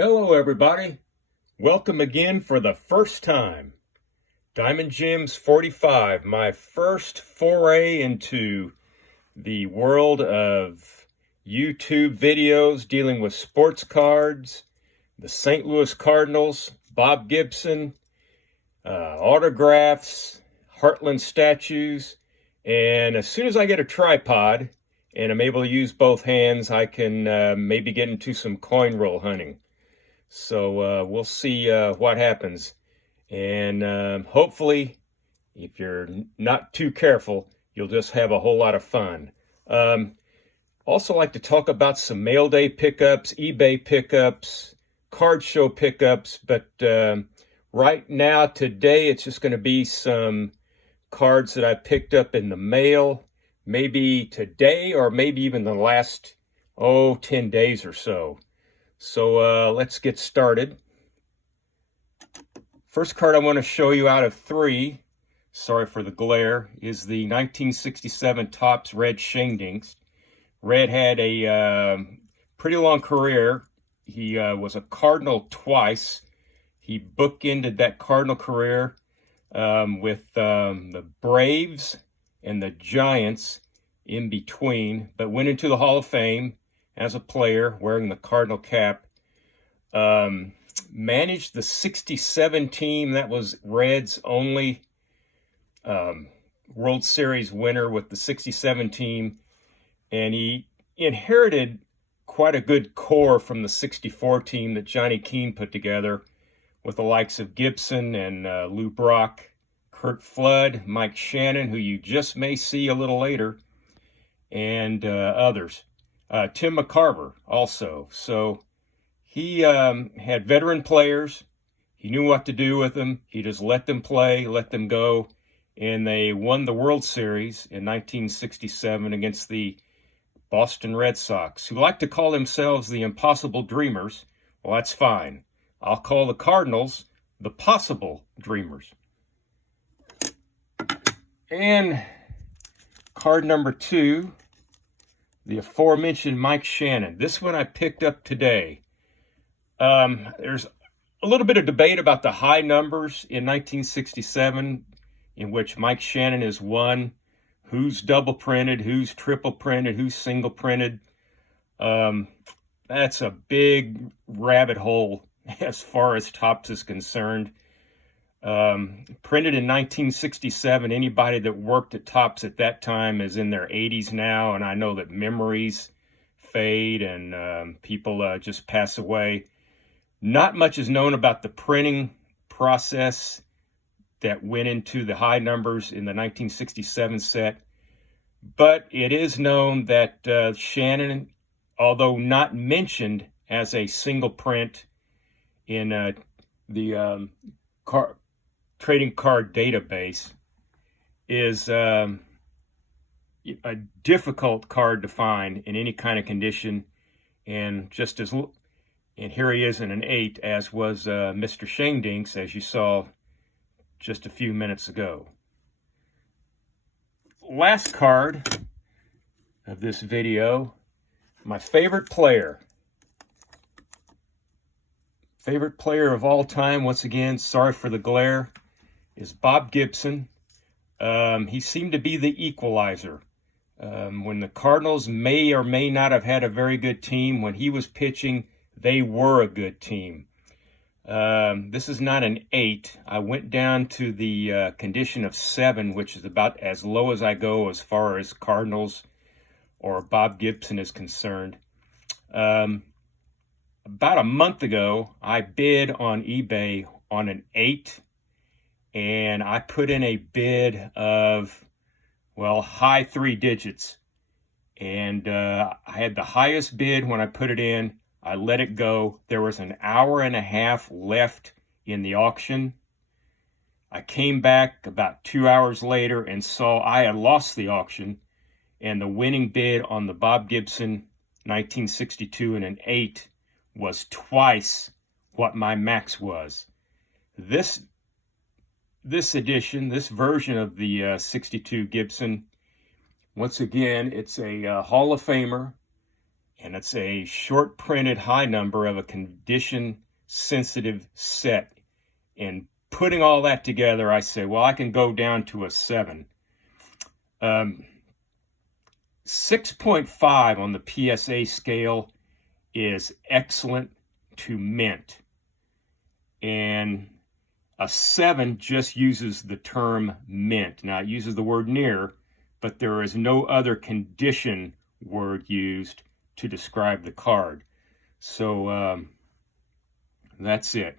Hello everybody, welcome again for the first time. DiamondGems45, my first foray into the world of YouTube videos dealing with sports cards, the St. Louis Cardinals, Bob Gibson, autographs, Heartland statues, and as soon as I get a tripod and I'm able to use both hands, I can maybe get into some coin roll hunting. So we'll see what happens. And hopefully, if you're not too careful, you'll just have a whole lot of fun. Also like to talk about some mail day pickups, eBay pickups, card show pickups. But right now, today, it's just going to be some cards that I picked up in the mail. Maybe today or maybe even the last, 10 days or so. So let's get started. First card I want to show you out of three, sorry for the glare, is the 1967 Topps Red Shingdings. Red had a pretty long career. He was a Cardinal twice. He bookended that Cardinal career with the Braves and the Giants in between, but went into the Hall of Fame as a player wearing the Cardinal cap. Managed the 67 team. That was Reds' only World Series winner with the 67 team. And he inherited quite a good core from the 64 team that Johnny Keane put together with the likes of Gibson and Lou Brock, Curt Flood, Mike Shannon, who you just may see a little later, and others. Tim McCarver also. So he had veteran players. He knew what to do with them. He just let them play, let them go. And they won the World Series in 1967 against the Boston Red Sox, who like to call themselves the Impossible Dreamers. Well, that's fine. I'll call the Cardinals the Possible Dreamers. And card number 2. The aforementioned Mike Shannon. This one I picked up today. There's a little bit of debate about the high numbers in 1967, in which Mike Shannon is one. Who's double printed, who's triple printed, who's single printed. That's a big rabbit hole as far as Topps is concerned. Printed in 1967. Anybody that worked at Topps at that time is in their 80s now, and I know that memories fade and people just pass away. Not much is known about the printing process that went into the high numbers in the 1967 set, but it is known that Shannon, although not mentioned as a single print in the trading card database, is a difficult card to find in any kind of condition, and and here he is in an 8, as was Mr. Shingdings, as you saw just a few minutes ago. Last card of this video, my favorite player. Favorite player of all time, once again, sorry for the glare, is Bob Gibson. He seemed to be the equalizer. When the Cardinals may or may not have had a very good team, when he was pitching, they were a good team. This is not an 8. I went down to the condition of 7, which is about as low as I go as far as Cardinals or Bob Gibson is concerned. About a month ago, I bid on eBay on an 8, and I put in a bid of, well, high 3 digits. And I had the highest bid when I put it in. I let it go. There was an hour and a half left in the auction. I came back about 2 hours later and saw I had lost the auction, and the winning bid on the Bob Gibson 1962 and an 8 was twice what my max was. This edition, this version of the 62 Gibson, once again, it's a Hall of Famer. And it's a short printed high number of a condition sensitive set. And putting all that together, I say, well, I can go down to a 7. 6.5 on the PSA scale is excellent to mint. And a 7 just uses the term mint. Now, it uses the word near, but there is no other condition word used to describe the card. So that's it.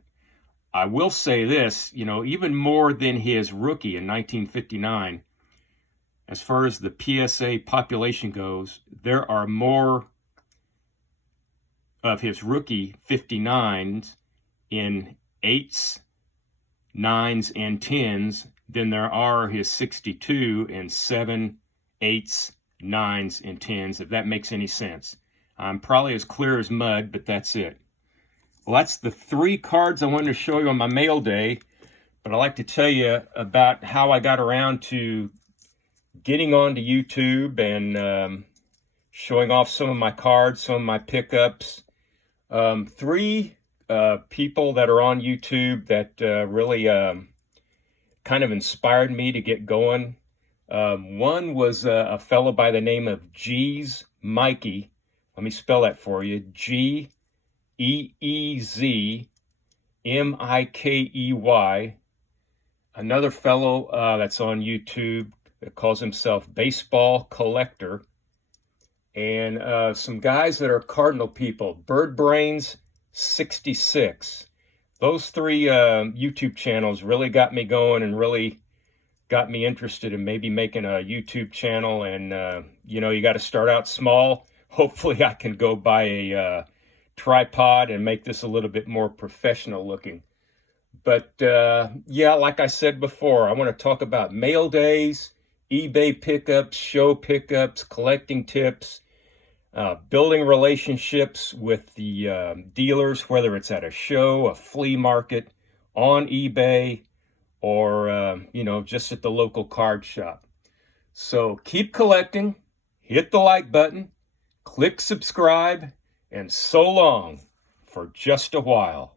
I will say this, even more than his rookie in 1959, as far as the PSA population goes, there are more of his rookie 59s in 8s, 9s, and 10s than there are his 62 in 7, 8s, 9s, and 10s, if that makes any sense. I'm probably as clear as mud, but that's it. Well, that's the 3 cards I wanted to show you on my mail day, but I'd like to tell you about how I got around to getting onto YouTube and showing off some of my cards, some of my pickups. 3 people that are on YouTube that really kind of inspired me to get going. One was a fellow by the name of Geezmikey. Let me spell that for you. Geezmikey. Another fellow that's on YouTube that calls himself Baseball Collector. And some guys that are Cardinal people, Bird Brains 66. Those 3 YouTube channels really got me going and really got me interested in maybe making a YouTube channel. And, you got to start out small. Hopefully I can go buy a tripod and make this a little bit more professional looking. But, yeah, like I said before, I want to talk about mail days, eBay pickups, show pickups, collecting tips, building relationships with the dealers, whether it's at a show, a flea market, on eBay, or, just at the local card shop. So keep collecting, hit the like button, click subscribe, and so long for just a while.